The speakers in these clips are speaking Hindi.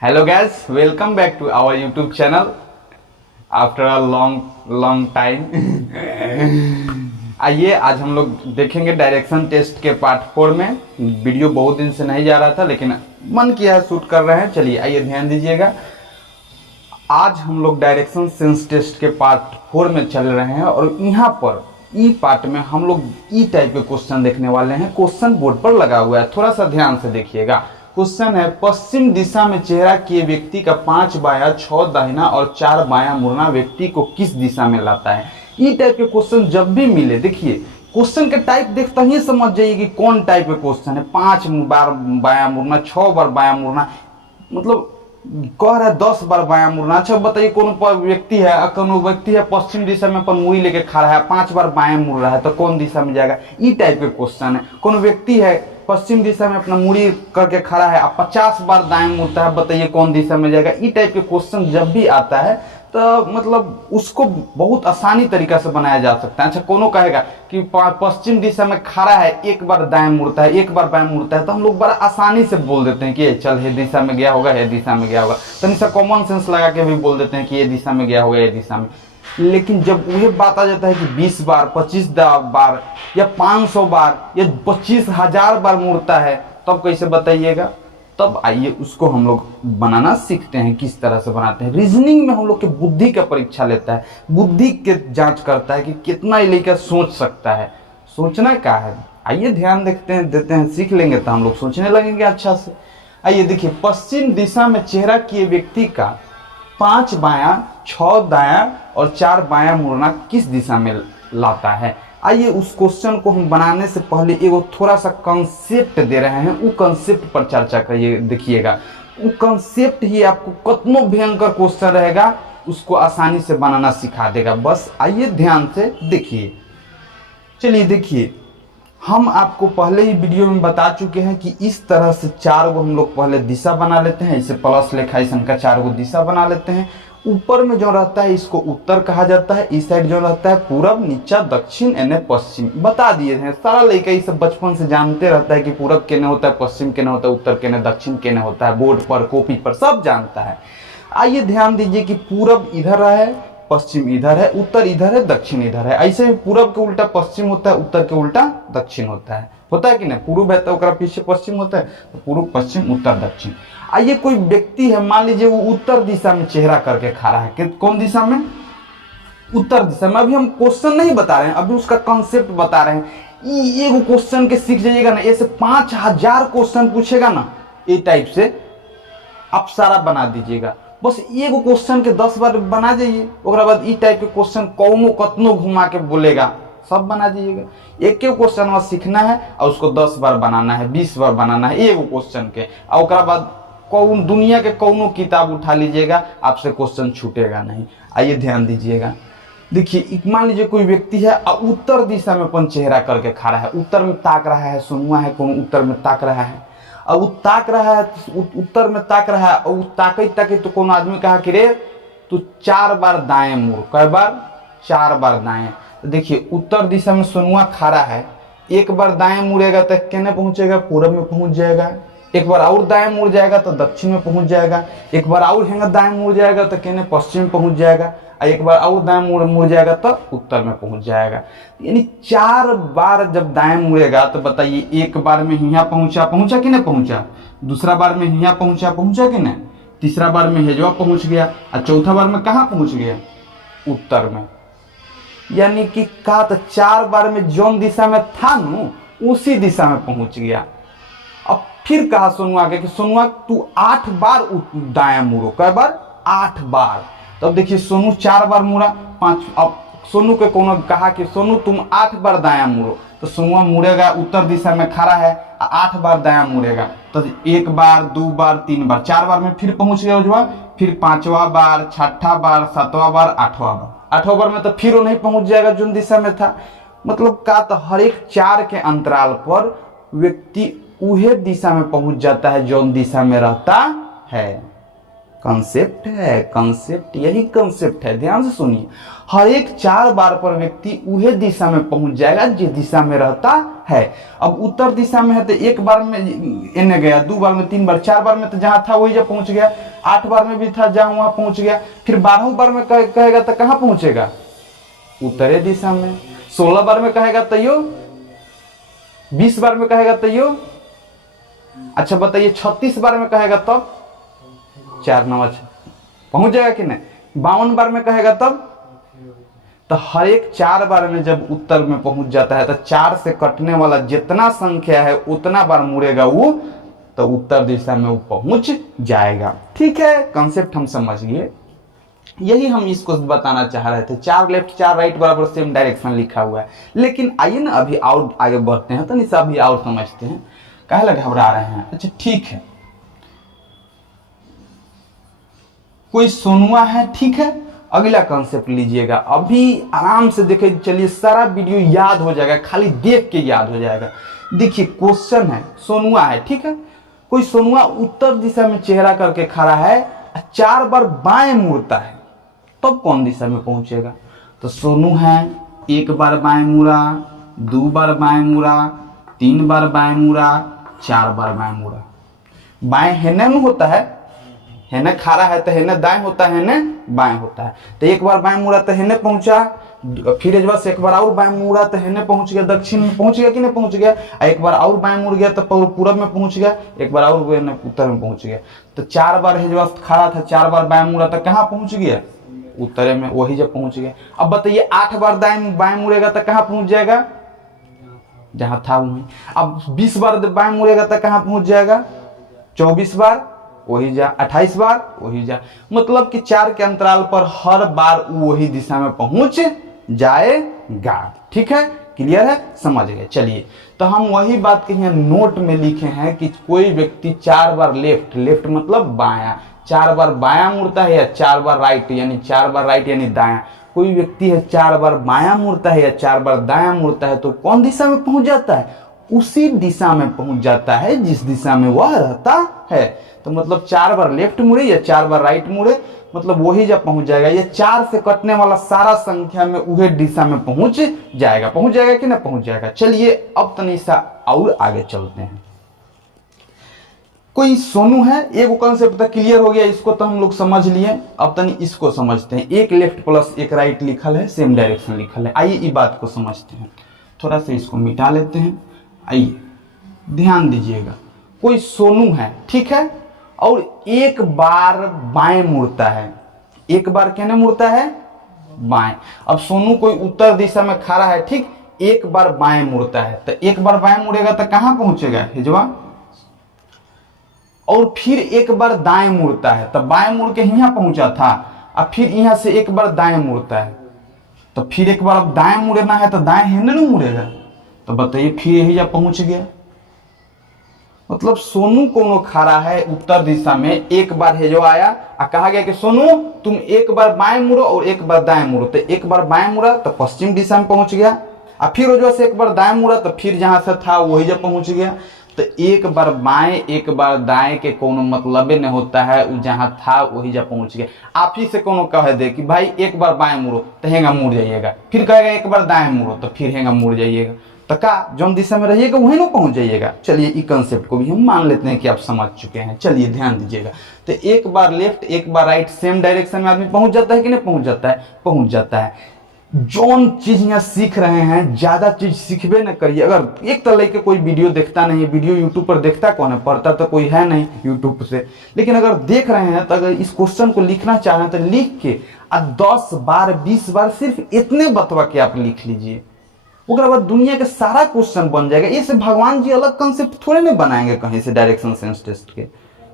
Hello guys, welcome back to our YouTube channel after a long long time. आइए आज हम लोग देखेंगे डायरेक्शन टेस्ट के पार्ट 4 में। वीडियो बहुत दिन से नहीं जा रहा था लेकिन मन किया है शूट कर रहे हैं। चलिए आइए ध्यान दीजिएगा। आज हम लोग डायरेक्शन सेंस टेस्ट के पार्ट 4 में चल रहे हैं और यहाँ पर ई पार्ट में हम लोग ई टाइप के क्वेश्चन देखने वाले हैं। क्वेश्चन बोर्ड पर लगा हुआ है, थोड़ा सा ध्यान से देखिएगा। क्वेश्चन है, पश्चिम दिशा में चेहरा किए व्यक्ति का 5 बायां 6 दाहिना और 4 बायां मुड़ना व्यक्ति को किस दिशा में लाता है। ई टाइप के क्वेश्चन जब भी मिले, देखिए क्वेश्चन के टाइप देखते ही समझ जाइए कि कौन टाइप के क्वेश्चन है। 5 बार बायां मुड़ना, 6 बार बायां मुड़ना, मतलब कह रहा है 10 बार बायां मुड़ना। अच्छा बताइए, कोनो व्यक्ति है पश्चिम दिशा में अपन मुड़ी लेके खड़ा है, 5 बार बायां मुड़ रहा है तो कौन दिशा में जाएगा। ई टाइप के क्वेश्चन है। कोनो व्यक्ति है पश्चिम दिशा में अपना मुड़ी करके खड़ा है, अब 50 बार दाएं मुड़ता है, बताइए कौन दिशा में जाएगा। ई टाइप के क्वेश्चन जब भी आता है तो मतलब उसको बहुत आसानी तरीका से बनाया जा सकता है। अच्छा कोनो कहेगा कि पश्चिम दिशा में खड़ा है, एक बार दाएं मुड़ता है, एक बार बाएं मुड़ता है, तो हम लोग बड़ा आसानी से बोल देते हैं कि चल ये दिशा में गया होगा, ये दिशा में गया होगा। तो निशा कॉमन सेंस लगा के भी बोल देते हैं कि ये दिशा में गया होगा, ये दिशा में। लेकिन जब वही बात आ जाता है कि 20 बार 25 बार या 500 बार या 25,000 बार मुड़ता है, तब कैसे बताइएगा। तब आइए उसको हम लोग बनाना सीखते हैं। किस तरह से बनाते हैं, रीजनिंग में हम लोग के बुद्धि का परीक्षा लेता है, बुद्धि के जांच करता है कि कितना ये लेकर सोच सकता है। सोचना क्या है, आइए ध्यान देते हैं, सीख लेंगे तो हम लोग सोचने लगेंगे अच्छा से। आइए देखिए, पश्चिम दिशा में चेहरा किए व्यक्ति का 5 बायां 6 दायां और 4 बायां मुड़ना किस दिशा में लाता है। आइए उस क्वेश्चन को हम बनाने से पहले एगो थोड़ा सा कंसेप्ट दे रहे हैं, वो कंसेप्ट पर चर्चा करिए। देखिएगा वो कंसेप्ट ही आपको कितना भयंकर क्वेश्चन रहेगा उसको आसानी से बनाना सिखा देगा। बस आइए ध्यान से देखिए। चलिए देखिए, हम आपको पहले ही वीडियो में बता चुके हैं कि इस तरह से 4 गो हम लोग पहले दिशा बना लेते हैं। इसे प्लस लेखा ऐसा का 4 गो दिशा बना लेते हैं। ऊपर में जो रहता है इसको उत्तर कहा जाता है, इस साइड जो रहता है पूरब, नीचा दक्षिण यानी पश्चिम। बता दिए हैं, सारा लड़का ये सब बचपन से जानते रहता है कि पूरब केने होता है, पश्चिम केने होता है, उत्तर केने, दक्षिण केने होता है, बोर्ड पर कॉपी पर सब जानता है। आइए ध्यान दीजिए कि पूरब इधर है, पश्चिम इधर है, उत्तर इधर है, दक्षिण इधर है। ऐसे ही पूरब के उल्टा पश्चिम होता है, उत्तर के उल्टा दक्षिण होता है कि नहीं। पूर्व है तो ओकरा पीछे पश्चिम होता है, तो पूर्व पश्चिम उत्तर दक्षिण। आइए कोई व्यक्ति है, मान लीजिए वो उत्तर दिशा में चेहरा करके खड़ा है, कि कौन दिशा में, उत्तर दिशा में। अभी हम क्वेश्चन नहीं बता रहे हैं, अभी उसका कॉन्सेप्ट बता रहे हैं। ये क्वेश्चन के सीख जाइएगा ना, ऐसे 5000 क्वेश्चन पूछेगा ना ये टाइप से, आप सारा बना दीजिएगा। बस एगो क्वेश्चन के 10 बार बना जाइए, उसके बाद ई टाइप के क्वेश्चन कौनो कतनो घुमा के बोलेगा सब बना दीजिएगा। एक क्वेश्चन में सीखना है और उसको 10 बार बनाना है, 20 बार बनाना है एगो क्वेश्चन के। और उसके बाद कौन दुनिया के कौनो किताब उठा लीजिएगा, आपसे क्वेश्चन छूटेगा नहीं। आइए ध्यान दीजिएगा। देखिए मान लीजिए कोई व्यक्ति है और उत्तर दिशा में अपन चेहरा करके खड़ा है, उत्तर में ताक रहा है, सुनुआ है कौन उत्तर में ताक रहा है, और वो ताक रहा है, उत्तर में ताक रहा है, और ताकत तो कौन आदमी कहा कि रे तू 4 बार दाएं मुड़। कई बार, 4 बार दाएं। तो देखिए उत्तर दिशा में सुनुआ खड़ा है, एक बार दाएं मुड़ेगा तो केने पहुंचेगा, पूरब में पहुंच जाएगा। एक बार और दाएं मुड़ जाएगा तो दक्षिण में पहुंच जाएगा। एक बार और हैंगा दाएं मुड़ जाएगा तो केने पश्चिम में पहुंच जाएगा। एक बार और दाएं मुड़ जाएगा तो उत्तर में पहुंच जाएगा। यानी 4 बार जब दाएं मुड़ेगा तो बताइए, एक बार में यहाँ पहुंचा कि नहीं पहुंचा, दूसरा बार में यहाँ पहुंचा कि नहीं, तीसरा बार में हेजवा पहुंच गया, और चौथा बार में कहाँ पहुंच गया, उत्तर में। यानी कि कहा तो 4 बार में जौन दिशा में था नु उसी दिशा में पहुंच गया। अब फिर कहा सोनुआ के कि सोनुआ तू 8 बार दाएं मुड़ो। कई बार, 8 बार। तब देखिए सोनू 4 बार मुड़ा, 5। अब सोनू के कोनो कहा कि सोनू तुम 8 बार दायां मुड़ो, तो सोनुआ मुड़ेगा, उत्तर दिशा में खड़ा है, 8 बार दायां मुड़ेगा। तो 1 बार 2 बार 3 बार 4 बार में फिर पहुंच गया उजवा, फिर 5वां बार, 6ठा बार, 7वां बार, 8वां बार। 8वां बार में तो फिर वो नहीं पहुंच जाएगा जोन दिशा में था। मतलब का तो हर एक 4 के अंतराल पर व्यक्ति उहे दिशा में पहुंच जाता है जोन दिशा में रहता है। कंसेप्ट है, कंसेप्ट, यही कंसेप्ट है, ध्यान से सुनिए। हर एक 4 बार पर व्यक्ति उहे दिशा में पहुंच जाएगा जिस दिशा में रहता है। अब उत्तर दिशा में है तो एक बार में एने गया, 2 बार में, 3 बार, 4 बार में तो जहां था वही जब पहुंच गया, 8 बार में भी था जहां वहां पहुंच गया, फिर 12वें बार में कहेगा तो कहां पहुंचेगा? उत्तरी दिशा में। 16 बार में कहेगा तैयो, 20 बार में कहेगा तैयो, अच्छा बताइए 36 बार में कहेगा तब 4 9 पहुंच जाएगा कि नहीं? 52 बार में कहेगा तब, तो हर एक 4 बार में जब उत्तर में पहुंच जाता है तो 4 से कटने वाला जितना संख्या है उतना बार मुड़ेगा वो, तो उत्तर दिशा में वो पहुंच जाएगा। ठीक है, कंसेप्ट हम समझ गए। यही हम इसको बताना चाह रहे थे। 4 लेफ्ट 4 राइट बराबर सेम डायरेक्शन लिखा हुआ है। लेकिन आइए ना अभी और आगे बढ़ते हैं, तो निशा अभी और समझते हैं, काहे लगे घबरा रहे हैं। अच्छा ठीक है, कोई सोनुआ है, ठीक है, अगला कॉन्सेप्ट लीजिएगा। अभी आराम से देखे चलिए, सारा वीडियो याद हो जाएगा, खाली देख के याद हो जाएगा। देखिए क्वेश्चन है, सोनुआ है, ठीक है, कोई सोनुआ उत्तर दिशा में चेहरा करके खड़ा है, 4 बार बाएं मुड़ता है, तब कौन दिशा में पहुंचेगा? तो सोनू है, 1 बार बाएं मुड़ा, 2 बार बाएं मुड़ा, 3 बार बाएं मुड़ा, 4 बार बाएं मुड़ा। बाएं हेने में होता है न खड़ा है तो हेने दाएं होता है, न बाएं होता है। तो 1 बार बाएं मुड़ा तो हेने पहुंचा, फिर एक बार और बाएं मुड़ा तो हेने पहुंच गया, दक्षिण में पहुंच गया कि नहीं पहुंच गया। एक बार और बाएं मुड़ गया तो पूरब में पहुंच गया, एक बार और उत्तर में पहुंच गया। तो 4 बार हेजवा खड़ा था, 4 बार बाएं मुड़ा तो कहाँ पहुंच गया? उत्तरे में, वही जब पहुंच गया। अब बताइए 8 बार दाएं बाएं मुड़ेगा तो कहाँ पहुंच जाएगा? जहां था वहीं। अब 20 बार बाएं मुड़ेगा तो कहाँ पहुंच जाएगा? 24 बार वही जा, 28 बार वही जा। मतलब कि 4 के अंतराल पर हर बार वही दिशा में पहुंच जाएगा। ठीक है, क्लियर है, समझ गए। चलिए, तो हम वही बात के यहाँ नोट में लिखे हैं कि कोई व्यक्ति 4 बार लेफ्ट, लेफ्ट मतलब बायां, 4 बार बायां मुड़ता है या 4 बार राइट, यानी 4 बार राइट यानी दायां। कोई व्यक्ति है 4 बार बायां मुड़ता है या 4 बार दायां मुड़ता है, तो कौन दिशा में पहुंच जाता है? उसी दिशा में पहुंच जाता है जिस दिशा में वह रहता है। तो मतलब 4 बार लेफ्ट मुड़े या 4 बार राइट मुड़े, मतलब वही जब पहुंच जाएगा। ये 4 से कटने वाला सारा संख्या में उहे दिशा में पहुंच जाएगा। पहुंच जाएगा कि ना पहुंच जाएगा? चलिए अब तनिसा और आगे चलते हैं। कोई सोनू है, एक कॉन्सेप्ट तक क्लियर हो गया, इसको तो हम लोग समझ लिए। अब तनी इसको समझते हैं। 1 लेफ्ट प्लस 1 राइट लिखल है, सेम डायरेक्शन लिखल है। आइए इस बात को समझते हैं। थोड़ा सा इसको मिटा लेते हैं। आइए ध्यान दीजिएगा, कोई सोनू है, ठीक है, और 1 बार बाएं मुड़ता है। 1 बार कहने मुड़ता है? बाएं। अब सोनू कोई उत्तर दिशा में खड़ा है, ठीक, 1 बार बाएं मुड़ता है, तो 1 बार बाएं मुड़ेगा तो कहां पहुंचेगा? हिजवा। और फिर 1 बार दाएं मुड़ता है, तो बाएं मुड़ के यहां पहुंचा था, अब फिर यहां से 1 बार दाएं मुड़ता है, तो फिर 1 बार अब दाएं मुड़ना है तो दाएं हेने नहीं मुड़ेगा, तो बताइए फिर यही जब पहुंच गया। मतलब सोनू कोनो खड़ा है उत्तर दिशा में, 1 बार है जो आया और कहा गया कि सोनू तुम 1 बार बाएं मुड़ो और 1 बार दाएं मुड़ो, तो 1 बार बाएं मुड़ा तो पश्चिम दिशा में पहुंच गया, और फिर वो जो से 1 बार दाएं मुड़ा तो फिर जहां से था वही जब पहुंच गया। तो 1 बार बाएं 1 बार दाएं के कोनो मतलब नहीं होता है, जहां था वही जब पहुंच गया। आप ही से कोनो कह दे कि भाई 1 बार बाएं मुड़ो तो हेंगा मुड़ जाइएगा, फिर कहेगा 1 बार दाएं मुड़ो तो फिर हेंगा मुड़ जाइएगा, तो का जो दिशा में रहिएगा वहीं ना पहुंच जाइएगा। चलिए इस कंसेप्ट को भी हम मान लेते हैं कि आप समझ चुके हैं। चलिए ध्यान दीजिएगा, तो 1 बार लेफ्ट 1 बार राइट सेम डायरेक्शन में आदमी पहुंच जाता है कि नहीं पहुंच जाता है? पहुंच जाता है। जोन चीज यहाँ सीख रहे हैं, ज्यादा चीज सीखबे न करिए। अगर एक तो लेके कोई वीडियो देखता नहीं है, वीडियो यूट्यूब पर देखता कौन है? पढ़ता तो कोई है नहीं यूट्यूब से, लेकिन अगर देख रहे हैं तो अगर इस क्वेश्चन को लिखना चाह रहे हैं तो लिख के 10 बार 20 बार सिर्फ इतने बतवा के आप लिख लीजिए, उसके बाद दुनिया के सारा क्वेश्चन बन जाएगा। इससे भगवान जी अलग कंसेप्ट थोड़े नहीं बनाएंगे कहीं से, डायरेक्शन सेंस टेस्ट के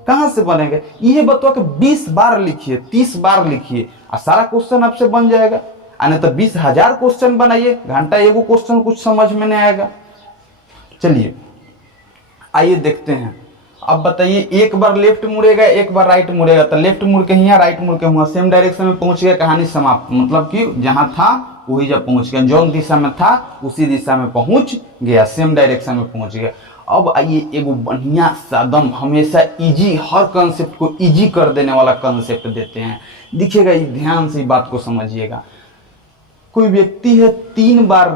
कहां से बनेंगे? ये बतवा के 20 बार लिखिए, 30 बार लिखिए और सारा क्वेश्चन आपसे बन जाएगा। नहीं तो 20,000 क्वेश्चन बनाइए, घंटा एगो क्वेश्चन कुछ समझ में नहीं आएगा। चलिए आइए देखते हैं। अब बताइए 1 बार लेफ्ट मुड़ेगा 1 बार राइट मुड़ेगा, तो लेफ्ट मुड़ के यहाँ राइट मुड़ के वहां सेम डायरेक्शन में पहुंच गया, कहानी समाप्त। मतलब कि जहां था वही जब पहुंच गया, जो दिशा में था उसी दिशा में पहुंच गया, सेम डायरेक्शन में पहुंच गया। अब आइए एगो बढ़िया सादम हमेशा इजी, हर कंसेप्ट को इजी कर देने वाला कंसेप्ट देते हैं। देखिएगा, ध्यान से बात को समझिएगा। कोई व्यक्ति है 3 बार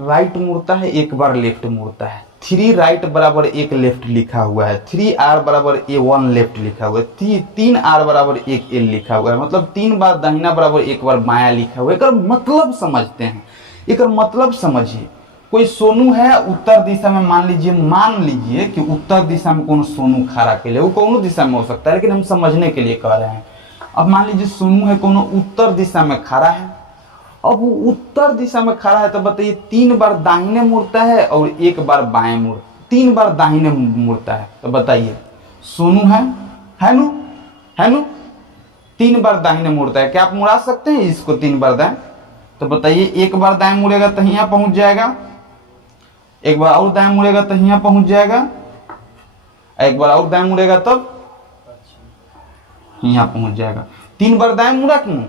राइट मुड़ता है, 1 बार लेफ्ट मुड़ता है। 3 राइट बराबर 1 लेफ्ट लिखा हुआ है, 3R बराबर 1 लेफ्ट लिखा हुआ है, 3R बराबर 1 L लिखा हुआ है। मतलब 3 बार दाहिना बराबर 1 बार बायां लिखा हुआ है। एक मतलब समझते हैं, एक मतलब समझिए। कोई सोनू है उत्तर दिशा में, मान लीजिए कि उत्तर दिशा में कौन सोनू खड़ा के लिए, वो कौन दिशा में हो सकता है, लेकिन हम समझने के लिए कह रहे हैं। अब मान लीजिए सोनू है कौन उत्तर दिशा में खड़ा है। अब वो उत्तर दिशा में खड़ा है तो बताइए 3 बार दाहिने मुड़ता है और 1 बार बाएं मुड़, 3 बार दाहिने मुड़ता है। तो बताइए सोनू है नु 3 बार दाहिने मुड़ता है। क्या आप मुड़ा सकते हैं इसको 3 बार दाएं? तो बताइए 1 बार दाएं मुड़ेगा तो यहाँ पहुंच जाएगा, 1 बार और दाएं मुड़ेगा तो यहाँ पहुंच जाएगा, 1 बार और दाएं मुड़ेगा तब यहाँ पहुंच जाएगा। 3 बार दाएं मुड़ा क्यों?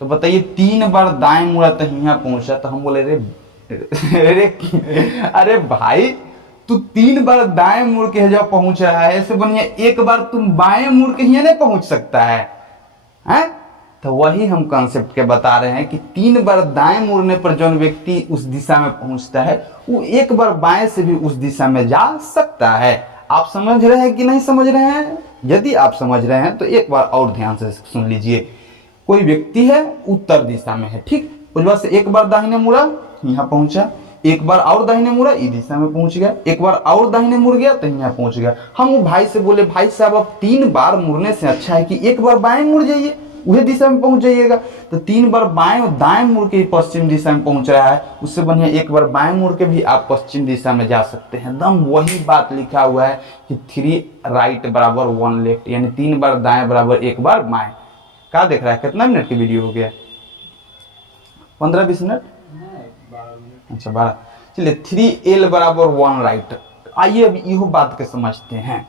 तो बताइए 3 बार दाएं मुड़ा तो यहाँ पहुंचा। तो हम बोले अरे भाई तू 3 बार दाएं मुड़ के जब पहुंच रहा है, ऐसे बढ़िया 1 बार तुम बाएं मुड़ के यहाँ नहीं पहुंच सकता है? तो वही हम कॉन्सेप्ट के बता रहे हैं कि 3 बार दाएं मुड़ने पर जो व्यक्ति उस दिशा में पहुंचता है, वो 1 बार बाएं से भी उस दिशा में जा सकता है। आप समझ रहे हैं कि नहीं समझ रहे हैं? यदि आप समझ रहे हैं तो एक बार और ध्यान से सुन लीजिए। कोई व्यक्ति है उत्तर दिशा में है, ठीक, उस बार से 1 बार दाहिने मुड़ा, यहाँ पहुंचा, 1 बार और दाहिने मुड़ा, इस दिशा में पहुंच गया, 1 बार और दाहिने मुड़ गया तो यहाँ पहुंच गया। हम वो भाई से बोले, भाई साहब अब 3 बार मुड़ने से अच्छा है कि 1 बार बाएं मुड़ जाइए, वही दिशा में पहुंच जाइएगा। तो 3 बार बाएं और दाएं मुड़ के पश्चिम दिशा में पहुंच रहा है, उससे बढ़िया 1 बार बाएं मुड़ के भी आप पश्चिम दिशा में जा सकते हैं। एकदम वही बात लिखा हुआ है कि 3 राइट बराबर 1 लेफ्ट, यानी 3 बार दाएं बराबर 1 बार बाएं। क्या देख रहा है? कितना मिनट की वीडियो हो गया? 15-20 मिनट, अच्छा 12। चलिए 3L बराबर 1 राइट। आइए अब यह बात के समझते हैं।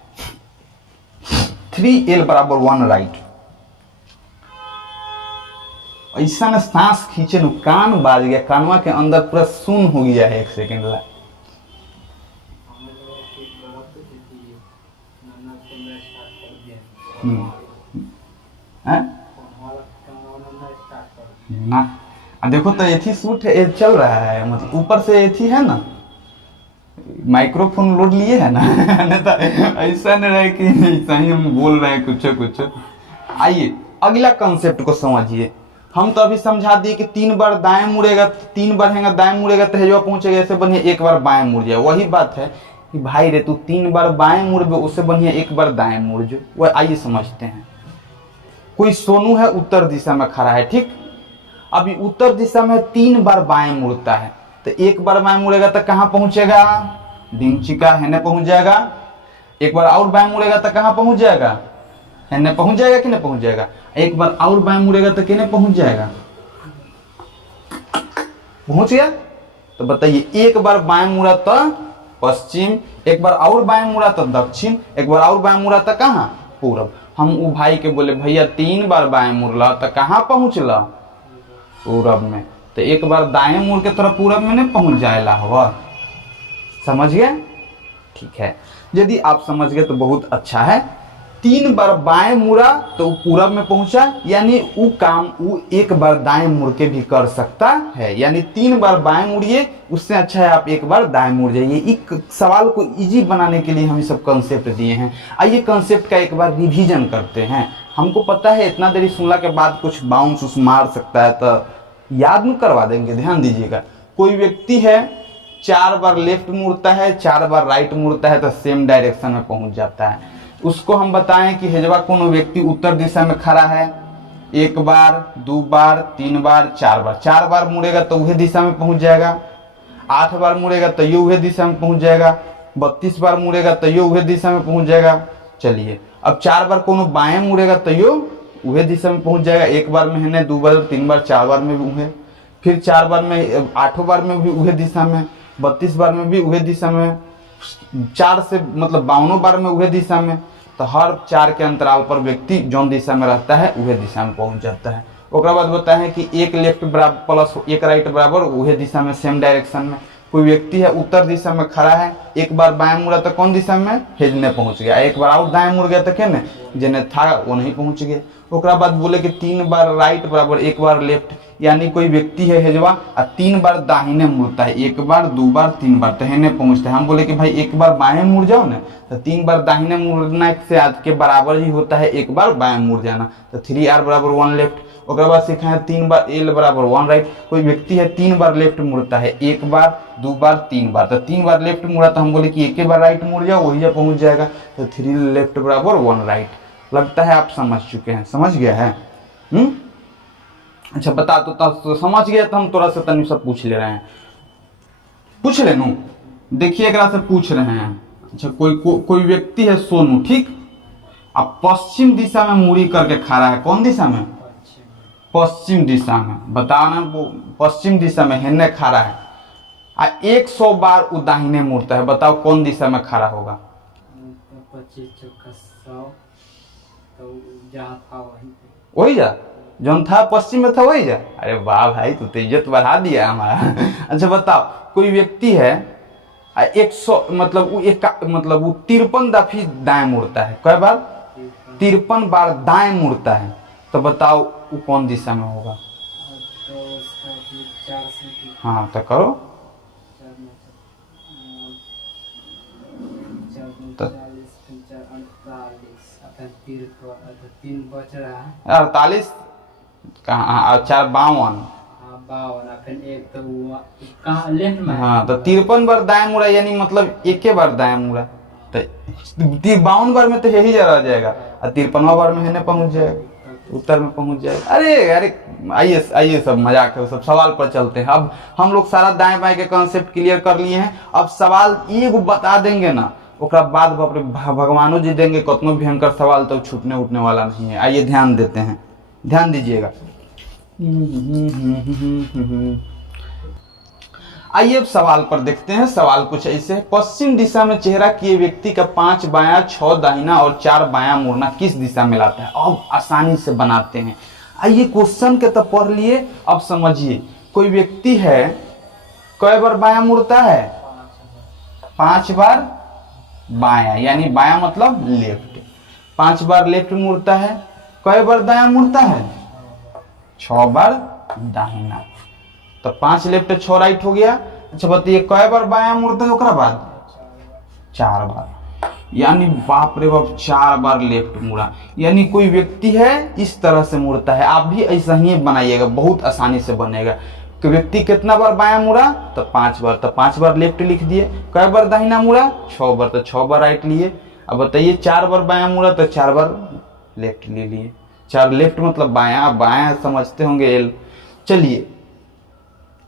3L बराबर 1 राइट। ऐसा ना सांस खींचे न कान बाज गया, कानवा के अंदर पूरा सुन हो गया है 1 सेकेंड ला। ना देखो तो एथी सूट है, चल रहा है, मतलब ऊपर से एथी है ना, माइक्रोफोन लोड लिए है ना नहीं तो ऐसा नहीं रहे कि ऐसा ही हम बोल रहे हैं कुछ। आइए अगला कंसेप्ट को समझिए। हम तो अभी समझा दिए कि 3 बार दाएं मुड़ेगा, 3 बार हैगा दाएं मुड़ेगा तो हेजवा पहुंचेगा, ऐसे बढ़िया 1 बार बाएं मुड़ जाए। वही बात है कि भाई रे तू 3 बार बाएं मुड़बे, उससे बढ़िया 1 बार दाएं मुड़ जो। वह आइए समझते हैं। कोई सोनू है उत्तर दिशा में खड़ा है, ठीक, अभी उत्तर दिशा में 3 बार बाएं मुड़ता है, तो 1 बार बाएं मुड़ेगा तो कहाँ पहुंचेगा? डिंचिका है पहुंच जाएगा। 1 बार और बाएं मुड़ेगा तो कहाँ पहुंच जाएगा? है पहुंच जाएगा कि नहीं पहुंच जाएगा? 1 बार और बाएं मुड़ेगा तो किने पहुंच जाएगा? पहुंच गया। तो बताइए 1 बार बाएं मुड़ा तो पश्चिम, 1 बार और बाएं मुड़ा तो दक्षिण, 1 बार और बाएं मुड़ा तो कहाँ? पूरब। हम वो भाई के बोले भैया 3 बार बाएं मुड़ला तो कहाँ पहुंचला? पूरब में। तो 1 बार दाएं मुड़ के थोड़ा पूरब में नहीं पहुंच जाएगा हुआ। समझ गए? ठीक है, यदि आप समझ गए तो बहुत अच्छा है। 3 बार बाएं मुड़ा तो पूरब में पहुंचा, यानी वो काम वो 1 बार दाएं मुड़ के भी कर सकता है। यानी 3 बार बाएं मुड़िए, उससे अच्छा है आप 1 बार दाएं मुड़ जाइए। एक सवाल को इजी बनाने के लिए हम सब कंसेप्ट दिए हैं। आइए कंसेप्ट का एक बार रिवीजन करते हैं। हमको पता है इतना देरी सुनने के बाद कुछ बाउंस उस मार सकता है, तो याद नहीं करवा देंगे, ध्यान दीजिएगा। कोई व्यक्ति है 4 बार लेफ्ट मुड़ता है, 4 बार राइट मुड़ता है, तो सेम डायरेक्शन में पहुंच जाता है। उसको हम बताएं कि हेजवा कोनो व्यक्ति उत्तर दिशा में खड़ा है, 1 बार 2 बार 3 बार 4 बार, 4 बार मुड़ेगा तो वही दिशा में पहुंच जाएगा। 8 बार मुड़ेगा तो ये वही दिशा में पहुंच जाएगा। 32 बार मुड़ेगा तो ये वही दिशा में पहुंच जाएगा। चलिए अब 4 बार कोनो बाएं मुड़ेगा तो ये वही दिशा में पहुंच जाएगा। 1 बार में है 2 बार 3 बार 4 बार में भी उहे, फिर 4 बार में 8 बार में भी उहे दिशा में, 32 बार में भी उहे दिशा में, 4 से मतलब 52 बार में उहे दिशा में। तो हर 4 के अंतराल पर व्यक्ति जौन दिशा में रहता है उहे दिशा में पहुंच जाता है। उसके बाद बताए हैं कि 1 लेफ्ट बराबर प्लस 1 राइट बराबर उहे दिशा में सेम डायरेक्शन में। कोई व्यक्ति है उत्तर दिशा में खड़ा है, एक बार बाएं मुड़ा तो कौन दिशा में, हेजने पहुंच गया। एक बार और दाएं मुड़ गया तो केने, जेने था वो नहीं पहुंच गया। ओकरा बाद बोले कि 3 बार राइट बराबर 1 बार लेफ्ट, यानी कोई व्यक्ति है हेजवा और 3 बार दाहिने मुड़ता है, 1 बार 2 बार 3 बार तो हेने पहुंचता है। हम बोले कि भाई 1 बार बाएं मुड़ जाओ ना, तो 3 बार दाहिने मुड़ना से आज के बराबर ही होता है 1 बार बाएं मुड़ जाना, तो 3r बराबर 1 लेफ्ट। ओकरा बाद सीखा है 3 बार l बराबर 1 राइट। कोई व्यक्ति है 3 बार लेफ्ट मुड़ता है, 1 बार 2 बार 3 बार, तो 3 बार लेफ्ट मुड़ा तो हम बोले कि 1 बार राइट मुड़ जाओ वही पहुंच जाएगा, तो 3 लेफ्ट बराबर 1 राइट। लगता है आप समझ चुके हैं, समझ गया है। अच्छा बता तो समझ गया, तो हम थोड़ा सा तनी सब पूछ ले रहे हैं, पूछ ले नू। देखिए एकरा से पूछ रहे हैं। अच्छा कोई व्यक्ति है सोनू, ठीक, अब पश्चिम दिशा में मुड़ी करके खड़ा है। कौन दिशा में, पश्चिम दिशा में। बताओ ना, वो पश्चिम दिशा में हेने खड़ा है आ 100 बार वो दाहिने मुड़ता है। बताओ कौन दिशा में खड़ा होगा। 25 चौका 100, तो जहाँ था वही जा, जौन था पश्चिम में था वही जा। अरे वाह भाई, तू तो इज्जत बढ़ा दिया हमारा। अच्छा बताओ, कोई व्यक्ति है 100 मतलब वो मतलब वो 53 दफी दाएं मुड़ता है। कई बार, 53 बार दाएं मुड़ता है, तो बताओ वो कौन दिशा में होगा। तो उसका 4 से, हाँ तो करो, 3 बच रहा है 48 कहाँ, 4 52, 52, फिर एक तो वो कहाँ लेफ्ट में। हाँ तो 53 बार दाएं मुड़ा, यानी मतलब 1 बार दाएं मुड़ा, तो 52 बार में तो यही जा रह जाएगा, और 53वां बार में हेने पहुंच जाएगा, उत्तर में पहुंच जाएगा। अरे आइए सब मजाक है, सब सवाल पर चलते हैं। अब हम लोग सारा दाएं बाएं के कॉन्सेप्ट क्लियर कर लिए हैं। अब सवाल एगो बता देंगे ना, ओकरा बाद बाप रे भगवानो जी देंगे कतनो भयंकर सवाल, तो छूटने उठने वाला नहीं है। आइए ध्यान देते हैं, ध्यान दीजिएगा। आइए अब सवाल पर देखते हैं। सवाल कुछ ऐसे है, पश्चिम दिशा में चेहरा किए व्यक्ति का 5 बायां 6 दाहिना और 4 बायां मुड़ना किस दिशा में लाता है। अब आसानी से बनाते हैं। आइए क्वेश्चन के तो पढ़ लिए, अब समझिए। कोई व्यक्ति है कई बार बायां मुड़ता है, 5 बार बायां, यानी बायां मतलब लेफ्ट। 5 बार लेफ्ट मुड़ता है। कई बार दायां मुड़ता है, 6 बार दाहिना, तो 5 लेफ्ट 6 राइट हो गया। अच्छा बताइए कई बार बायां मुड़ता है, ओकरा बाद 4 बार, यानी बाप रे बाप 4 बार लेफ्ट मुड़ा। यानी कोई व्यक्ति है इस तरह से मुड़ता है। आप भी ऐसा ही बनाइएगा, बहुत आसानी से बनेगा। कि व्यक्ति कितना बार बायां मुड़ा, तो 5 बार, तो 5 बार लेफ्ट लिख दिए। कई बार दाहिना मुड़ा, 6 बार, तो 6 बार राइट लिए। अब बताइए 4 बार बायां मुड़ा, तो 4 बार लेफ्ट ले लिए। 4 लेफ्ट मतलब बायां, बायां समझते होंगे एल। चलिए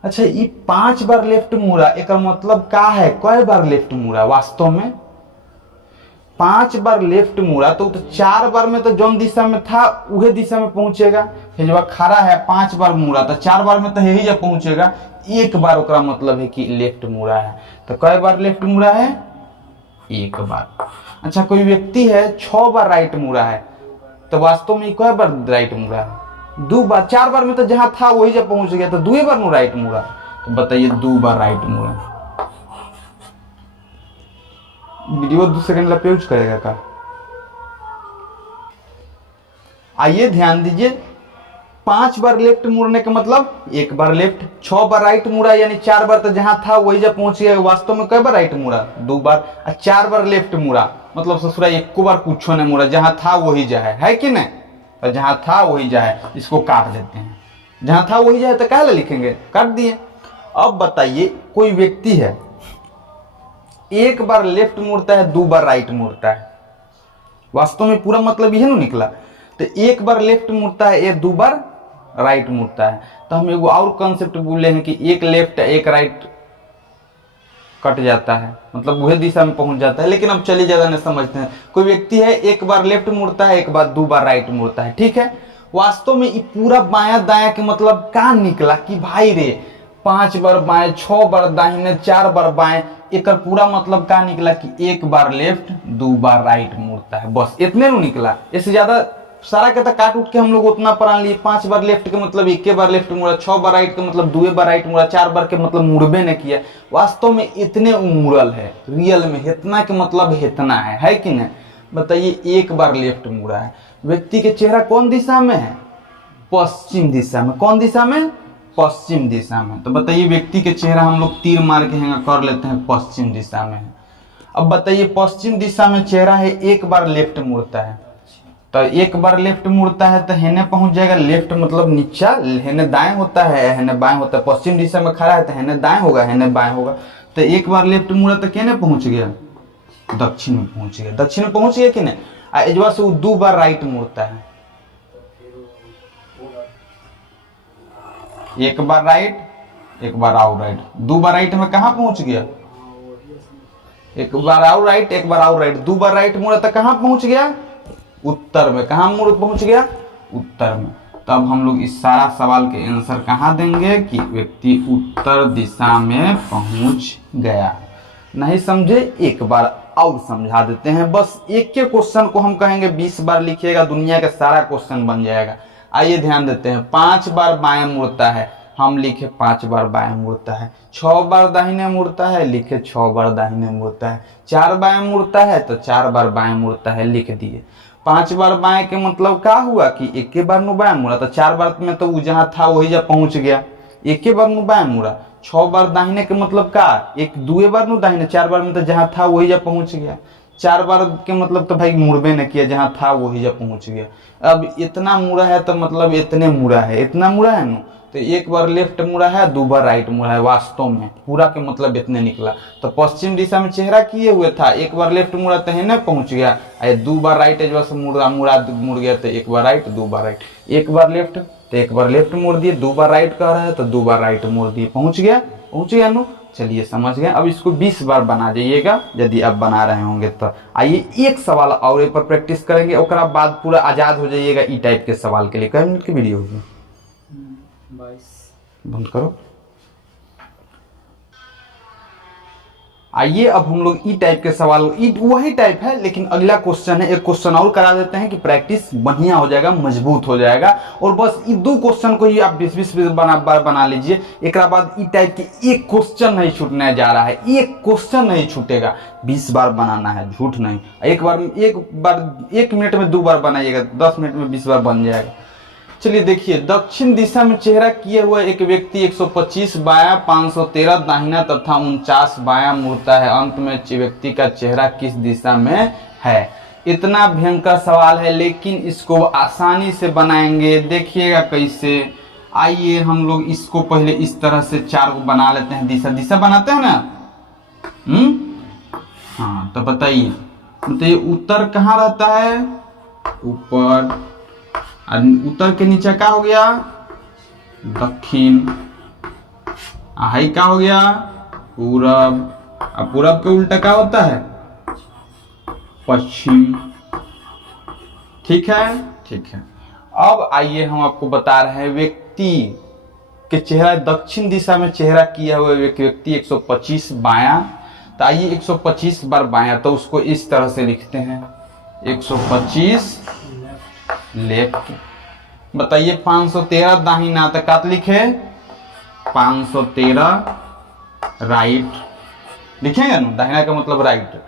अच्छा, ये 5 बार लेफ्ट मुड़ा, एक मतलब का है, कई बार लेफ्ट मुड़ा वास्तव में। 5 बार लेफ्ट मुड़ा तो 4 बार में तो जौन दिशा में था उहे दिशा में पहुंचेगा। फिर जब खड़ा है 5 बार मुड़ा, तो 4 बार में तो यही जब पहुंचेगा। 1 बार ओकरा मतलब है कि लेफ्ट मुड़ा है। तो कई बार लेफ्ट मुड़ा है, 1 बार। अच्छा कोई व्यक्ति है 6 बार राइट मुड़ा है, तो वास्तव में कई बार राइट मुड़ा है, 2 बार। 4 बार में तो जहां था वही जब पहुंच गया, तो 2 बार राइट मुड़ा। तो बताइए 2 बार राइट मुड़ा। वीडियो 2 सेकंड लपे यूज करेगा का। आइए ध्यान दीजिए, 5 बार लेफ्ट मुड़ने का मतलब 1 बार लेफ्ट। 6 बार राइट मुड़ा, यानी 4 बार तो जहां था वही जब पहुंच गया। वास्तव में कई बार राइट मुड़ा, 2 बार। 4 बार लेफ्ट मुड़ा मतलब ससुरा 1 बार कुछ नहीं मुड़ा, जहां था वही जा है कि नहीं। और जहां था वही जा है, इसको काट देते हैं। जहां था वही जा है तो क्या लिखेंगे, काट दिए। अब बताइए कोई व्यक्ति है 1 बार लेफ्ट मुड़ता है, 2 बार राइट मुड़ता है। वास्तव में पूरा मतलब यह ना निकला। तो 1 बार लेफ्ट मुड़ता है, 2 बार राइट मुड़ता है। तो हम एगो और कॉन्सेप्ट बोले हैं कि 1 लेफ्ट 1 राइट कट जाता है, मतलब वही दिशा में पहुंच जाता है। लेकिन अब चलिए ज्यादा नहीं समझते हैं। कोई व्यक्ति है 1 बार लेफ्ट मुड़ता है, 1 बार 2 बार राइट मुड़ता है, ठीक है। वास्तव में ये पूरा बायां दायां के मतलब क्या निकला कि भाई रे 5 बार बाएं, 6 बार दाहिने, 4 बार बाएं। एक पूरा मतलब क्या निकला कि 1 बार लेफ्ट 2 बार राइट मुड़ता है, बस इतने नु निकला। इससे ज्यादा सारा कहता काट उठ के हम लोग उतना पढ़ा लिए। 5 बार लेफ्ट के मतलब 1 बार लेफ्ट मुड़ा, 6 बार राइट के मतलब 2 बार राइट मुड़ा, 4 बार के मतलब मुड़बे न किया। वास्तव में इतने मुड़ल है, रियल में इतना के मतलब इतना है कि नहीं? बताइए, 1 बार लेफ्ट मुड़ा है। व्यक्ति के चेहरा कौन दिशा में है? पश्चिम दिशा में। कौन दिशा में? पश्चिम दिशा में। तो बताइए, व्यक्ति के चेहरा हम लोग तीर मार के कर लेते हैं पश्चिम दिशा में है। अब बताइए, पश्चिम दिशा में चेहरा है, 1 बार लेफ्ट मुड़ता है, तो 1 बार लेफ्ट मुड़ता है तो हेने पहुंच जाएगा। लेफ्ट मतलब नीचा, हेने दाएं होता है, हेने बाएं होता है। पश्चिम दिशा में खड़ा है तो हेने दाएं होगा, हेने बाएं होगा। तो 1 बार लेफ्ट मुड़ा तो केने पहुंच गया? दक्षिण में पहुंच गया। दक्षिण में पहुंच गया कि नहीं? एजवा से वो 2 बार राइट मुड़ता है, 1 बार राइट, 1 बार आउट राइट। 2 बार राइट में कहाँ पहुंच गया? 1 बार आउट राइट, 1 बार आउट राइट। 2 बार राइट मुड़ा तो कहाँ पहुंच गया? उत्तर में। कहाँ मुड़ पहुंच गया? उत्तर में। तो अब हम लोग इस सारा सवाल के आंसर कहाँ देंगे कि व्यक्ति उत्तर दिशा में पहुंच गया। नहीं समझे? एक बार और समझा देते हैं। बस एक के क्वेश्चन को हम कहेंगे 20 बार लिखिएगा, दुनिया का सारा क्वेश्चन बन जाएगा। आइए ध्यान देते हैं। 5 बार बाएं मुड़ता है, हम लिखे 5 बार बाएं मुड़ता है। 6 बार दाहिने मुड़ता है, लिखे 6 बार दाहिने मुड़ता है। 4 बाएं मुड़ता है तो 4 बार बाएं मुड़ता है, लिख दिए। 5 बार बाएं के मतलब क्या हुआ कि 1 बार नु बाएं मुड़ा, तो 4 बार में तो वो जहां था वही जा पहुंच गया। 1 बार नु बाएं मुड़ा। 6 बार दाहिने के मतलब का 2 बार नु दाहिने, 4 बार में तो जहां था वही जा पहुंच गया। 4 बार के मतलब तो भाई मुड़बे न किया, जहां था वही जा पहुंच गया। अब इतना मुड़ा है तो मतलब इतने मुड़ा है, इतना मुड़ा है ना, तो 1 बार लेफ्ट मुड़ा है, 2 बार राइट मुड़ा है। वास्तव में पूरा के मतलब इतने निकला। तो पश्चिम दिशा में चेहरा किए हुए था, 1 बार लेफ्ट मुड़ा तो है पहुंच गया। 2 बार राइट से मुड़ गया, तो 1 बार राइट, 2 बार राइट। 1 बार लेफ्ट तो 1 बार लेफ्ट मोड़ दिए, 2 बार राइट कह रहा है तो 2 बार राइट मोड़ दिए, पहुंच गया नो। चलिए समझ गए। अब इसको 20 बार बना जाइएगा यदि आप बना रहे होंगे तो। आइए एक सवाल और पर प्रैक्टिस करेंगे, उसके बाद पूरा आजाद हो जाइएगा ई टाइप के सवाल के लिए। कई मिनट की वीडियो होगी? 22। बंद करो। आइए अब हम लोग ई टाइप के सवाल, वही टाइप है लेकिन अगला क्वेश्चन है। एक क्वेश्चन और करा देते हैं कि प्रैक्टिस बढ़िया हो जाएगा, मजबूत हो जाएगा। और बस ये 2 क्वेश्चन को ही आप 20-20 बार बना लीजिए। एक बाद ई टाइप के एक क्वेश्चन नहीं छूटने जा रहा है, एक क्वेश्चन नहीं छूटेगा। 20 बार बनाना है, झूठ नहीं। एक बार 1 मिनट में 2 बार बनाइएगा, 10 मिनट में 20 बार बन जाएगा। चलिए देखिए, दक्षिण दिशा में चेहरा किए हुए एक व्यक्ति 125 बायां, 513 दाहिना तथा 49 बायां मुड़ता है। अंत में व्यक्ति का चेहरा किस दिशा में है? इतना भयंकर सवाल है लेकिन इसको आसानी से बनाएंगे। देखिएगा कैसे। आइए हम लोग इसको पहले इस तरह से 4 को बना लेते हैं। दिशा बनाते हैं ना। हाँ, तो बताइए उत्तर कहाँ रहता है? ऊपर। उत्तर के नीचे क्या हो गया? दक्षिण। हाई क्या हो गया? पूरब। अब पूरब के उल्टा क्या होता है? पश्चिम। ठीक है, ठीक है। अब आइए हम आपको बता रहे हैं व्यक्ति के चेहरा, दक्षिण दिशा में चेहरा किया हुआ व्यक्ति 125 बायां। तो आइए 125 बार बायां, तो उसको इस तरह से लिखते हैं 125 लेफ्ट। बताइए 513 दाहिना, तो क्या लिखे? 513 राइट लिखेंगे ना, दाहिना का मतलब राइट।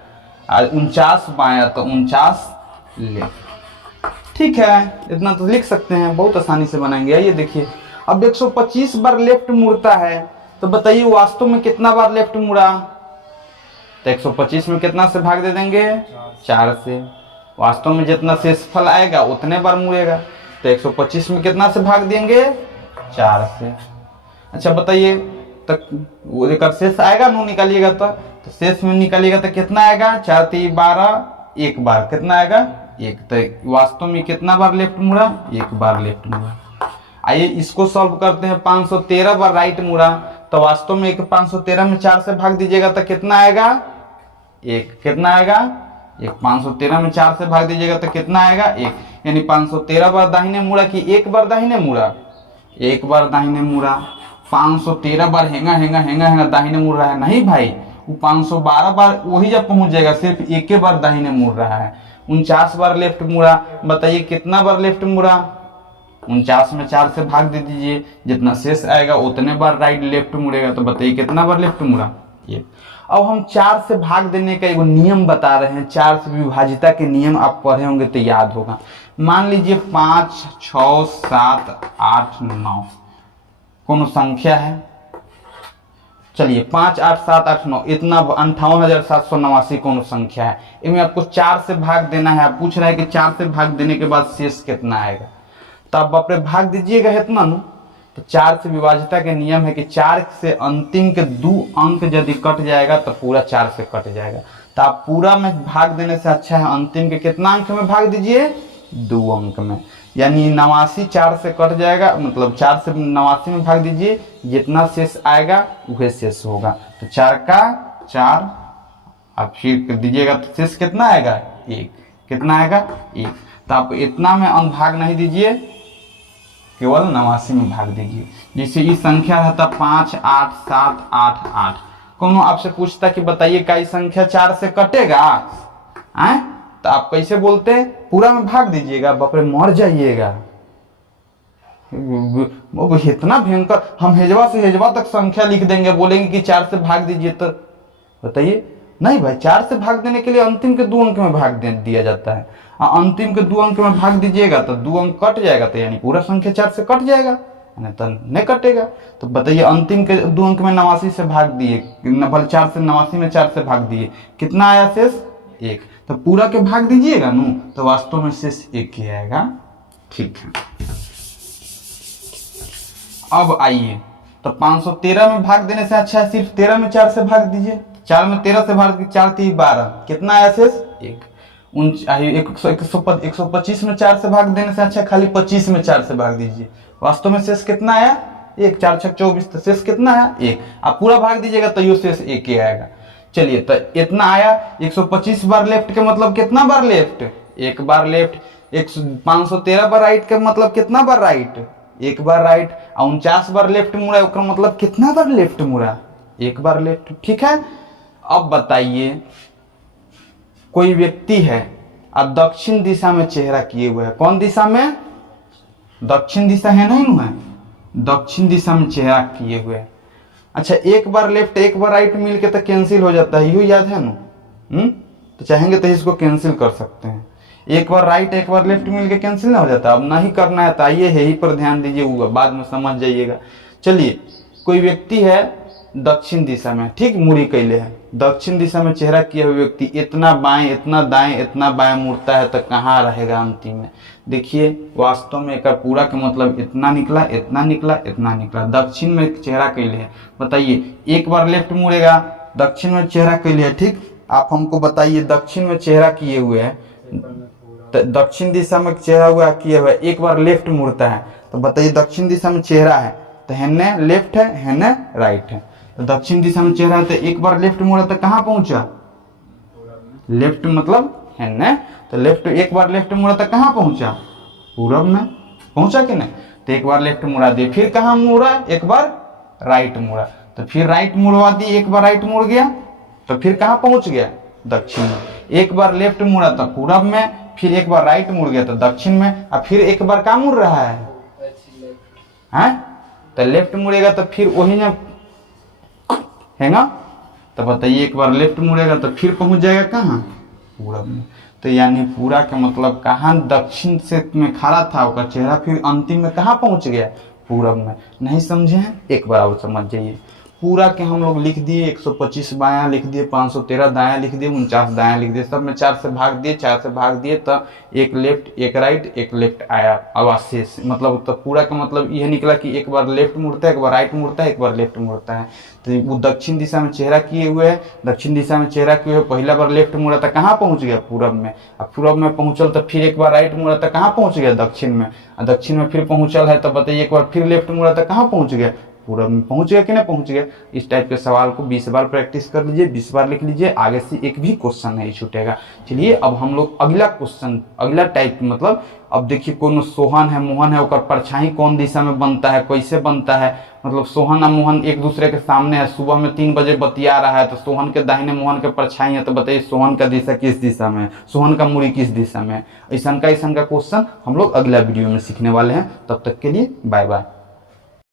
और 49 बायां तो 49 लेफ्ट। ठीक है, इतना तो लिख सकते हैं, बहुत आसानी से बनाएंगे। आइए देखिए, अब 125 बार लेफ्ट मुड़ता है, तो बताइए वास्तव में कितना बार लेफ्ट मुड़ा? तो 125 में कितना से भाग दे देंगे? 4 से। वास्तव में जितना शेषफल आएगा उतने बार मुड़ेगा, तो 125 में कितना से भाग देंगे? 4 से। अच्छा बताइए, तक वो एक शेष आएगा नो, निकालिएगा तो शेष में निकालिएगा तो कितना आएगा? 4 3 12, 1 बार कितना आएगा? 1। तो वास्तव में कितना बार लेफ्ट मुड़ा? 1 बार लेफ्ट मुड़ा। आइए इसको सॉल्व करते हैं। 513 बार राइट मुड़ा, तो वास्तव में 513 में 4 से भाग दीजिएगा तो कितना आएगा? 1। कितना आएगा? 1। 513 में 4 से भाग दीजिएगा तो कितना आएगा? 1। यानी 513 बार दाहिने मुड़ा कि 1 बार दाहिने मुड़ा? 1 बार दाहिने मुड़ा। 513 बार हेंगा दाहिने मुड़ रहा है? नहीं भाई, वो 512 बार वही जब पहुंच जाएगा, सिर्फ 1 बार दाहिने मुड़ रहा है। 49 बार लेफ्ट मुड़ा, बताइए कितना बार लेफ्ट मुड़ा? 49 में 4 से भाग दे दीजिए, जितना शेष आएगा उतने बार राइट लेफ्ट मुड़ेगा। तो बताइए कितना बार लेफ्ट मुड़ा? ये। अब हम 4 से भाग देने का एगो नियम बता रहे हैं, 4 से विभाजिता के नियम आप पढ़े होंगे तो याद होगा। मान लीजिए 5, 6, 7, 8, 9 कोनो संख्या है, चलिए 5, 8, 7, 8, 9 इतना 58,789 कोनो संख्या है। इनमें आपको 4 से भाग देना है। आप पूछ रहे हैं कि 4 से भाग देने के बाद शेष कितना आएगा, तो आप अपने भाग दीजिएगा इतना नु। तो 4 से विभाजिता के नियम है कि 4 से अंतिम के 2 अंक यदि कट जाएगा तो पूरा 4 से कट जाएगा। तो आप पूरा में भाग देने से अच्छा है अंतिम के कितना अंक में भाग दीजिए? 2 अंक में, यानी 89 4 से कट जाएगा, मतलब 4 से 89 में भाग दीजिए, जितना शेष आएगा वह शेष होगा। तो 4 का 4 आप फिर दीजिएगा तो शेष कितना आएगा? 1। कितना आएगा? 1। तो आप इतना में अंक भाग नहीं दीजिए, केवल 89 में भाग दीजिए। जैसे इस संख्या रहता 5, 8, 7, 8, 8। कोनो आपसे पूछता कि बताइए क्या संख्या 4 से कटेगा? तो आप कैसे बोलते हैं? पूरा में भाग दीजिएगा, बाप रे मर जाइएगा। इतना भयंकर, हम हेजवा से हेजवा तक संख्या लिख देंगे, बोलेंगे कि 4 से भाग दीजिए, तो बताइए नहीं भाई, 4 से भाग देने के लिए अंतिम के 2 अंक में भाग दिया जाता है। अंतिम के 2 अंक में भाग दीजिएगा तो 2 अंक कट जाएगा, तो यानी पूरा संख्या 4 से कट जाएगा, नहीं तो नहीं कटेगा। तो बताइए अंतिम के 2 अंक में 89 से भाग दिए, 4 से 89 में 4 से भाग दिए, कितना आया शेष? 1। तो पूरा के भाग दीजिएगा नु, तो वास्तव में शेष 1 ही आएगा। ठीक है, अब आइए, तो 513 में भाग देने से अच्छा है सिर्फ 13 में 4 से भाग दीजिए। 4 में 13 से भाग, 4 3 12, कितना आया शेष? 1। 125 में 4 से भाग देने से अच्छा खाली 25 में 4 से भाग दीजिए, वास्तव में शेष कितना आया? 1। 4 6 24, तो शेष कितना आया? 1। आप पूरा भाग दीजिएगा तो ये शेष 1 ही आएगा। चलिए, तो इतना आया। 125 बार लेफ्ट के मतलब कितना बार लेफ्ट? 1 बार लेफ्ट। 513 बार राइट के मतलब कितना बार राइट? 1 बार राइट। 49 बार लेफ्ट मुड़ा, उसका मतलब कितना बार लेफ्ट मुड़ा? 1 बार लेफ्ट। ठीक है, अब बताइए कोई व्यक्ति है और दक्षिण दिशा में चेहरा किए हुए है। कौन दिशा में? दक्षिण दिशा है, नहीं है, दक्षिण दिशा में चेहरा किए हुए है। अच्छा, 1 बार लेफ्ट 1 बार राइट मिलके तो कैंसिल हो जाता है, यू याद है ना? तो चाहेंगे तो इसको कैंसिल कर सकते हैं। 1 बार राइट 1 बार लेफ्ट मिलके कैंसिल ना हो जाता। अब नहीं करना है तो आइए यही पर ध्यान दीजिए, बाद में समझ जाइएगा। चलिए, कोई व्यक्ति है दक्षिण दिशा में, ठीक, मुड़ी कैले है, दक्षिण दिशा में चेहरा किया हुआ व्यक्ति इतना बाएं इतना दाएं इतना बाएं मुड़ता है तो कहाँ रहेगा अंतिम में? देखिए, वास्तव में एक पूरा का मतलब इतना निकला इतना निकला इतना निकला। दक्षिण में चेहरा कैले है, बताइए 1 बार लेफ्ट मुड़ेगा, दक्षिण में चेहरा कैले है, ठीक। आप हमको बताइए दक्षिण में चेहरा किए हुए है, तो दक्षिण दिशा में चेहरा हुआ किए हुए 1 बार लेफ्ट मुड़ता है, तो बताइए दक्षिण दिशा में चेहरा है तो हेने लेफ्ट है हेने राइट है। तो दक्षिण दिशा में चेहरा है तो 1 बार लेफ्ट मुड़ा तो कहाँ पहुंचा? लेफ्ट मतलब है न, तो लेफ्ट 1 बार लेफ्ट मुड़ा तो कहाँ पहुंचा? पूरब में पहुंचा कि नहीं? तो 1 बार लेफ्ट मुड़ा दिए, फिर कहाँ मुड़ा? 1 बार राइट मुड़ा, तो फिर राइट मुड़वा दिए, 1 बार राइट मुड़ गया तो फिर कहाँ पहुंच गया? दक्षिण में। 1 बार लेफ्ट मुड़ा तो पूरब में, फिर 1 बार राइट मुड़ गया तो दक्षिण में, और फिर 1 बार कहाँ मुड़ रहा है? तो लेफ्ट मुड़ेगा तो फिर वही ना है ना। तो बताइए 1 बार लेफ्ट मुड़ेगा तो फिर पहुंच जाएगा कहाँ? पूरब में। तो यानी पूरा का मतलब कहाँ दक्षिण से में खड़ा था उसका चेहरा, फिर अंतिम में कहाँ पहुंच गया? पूरब में। नहीं समझे हैं? एक बार और समझ जाइए। पूरा के हम लोग लिख दिए, 125 बायां लिख दिए, 513 दायां लिख दिए, 49 दायां लिख दिए, सब में 4 से भाग दिए, 4 से भाग दिए तो 1 लेफ्ट 1 राइट 1 लेफ्ट आया। अब शेष मतलब तो पूरा का मतलब यह निकला कि 1 बार लेफ्ट मुड़ता है, 1 बार राइट मुड़ता है, 1 बार लेफ्ट मुड़ता है। तो वो दक्षिण दिशा में चेहरा किए हुए है, दक्षिण दिशा में चेहरा किए हुए, पहला बार लेफ्ट मुड़ा था कहाँ पहुंच गया? पूरब में। अब पूरब में पहुंचल तो फिर 1 बार राइट मुड़ा था कहाँ पहुंच गया? दक्षिण में। दक्षिण में फिर पहुंचल है तो बताइए 1 बार फिर लेफ्ट मुड़ा था कहाँ पहुंच गया? पूरब में पहुंच गया कि नहीं पहुंच गया। इस टाइप के सवाल को 20 बार प्रैक्टिस कर लीजिए, 20 बार लिख लीजिए, आगे से एक भी क्वेश्चन नहीं छूटेगा। चलिए अब हम लोग अगला क्वेश्चन, अगला टाइप मतलब अब देखिए कोनो सोहन है मोहन है, ओकर परछाई कौन दिशा में बनता है, कैसे बनता है, मतलब सोहन और मोहन एक दूसरे के सामने है, सुबह में 3 बजे बतिया रहा है, तो सोहन के दाहिने मोहन के परछाई है, तो बताइए सोहन का दिशा किस दिशा में है, सोहन का मुड़ी किस दिशा में है। ऐसा का क्वेश्चन हम लोग अगला वीडियो में सीखने वाले हैं। तब तक के लिए बाय बाय।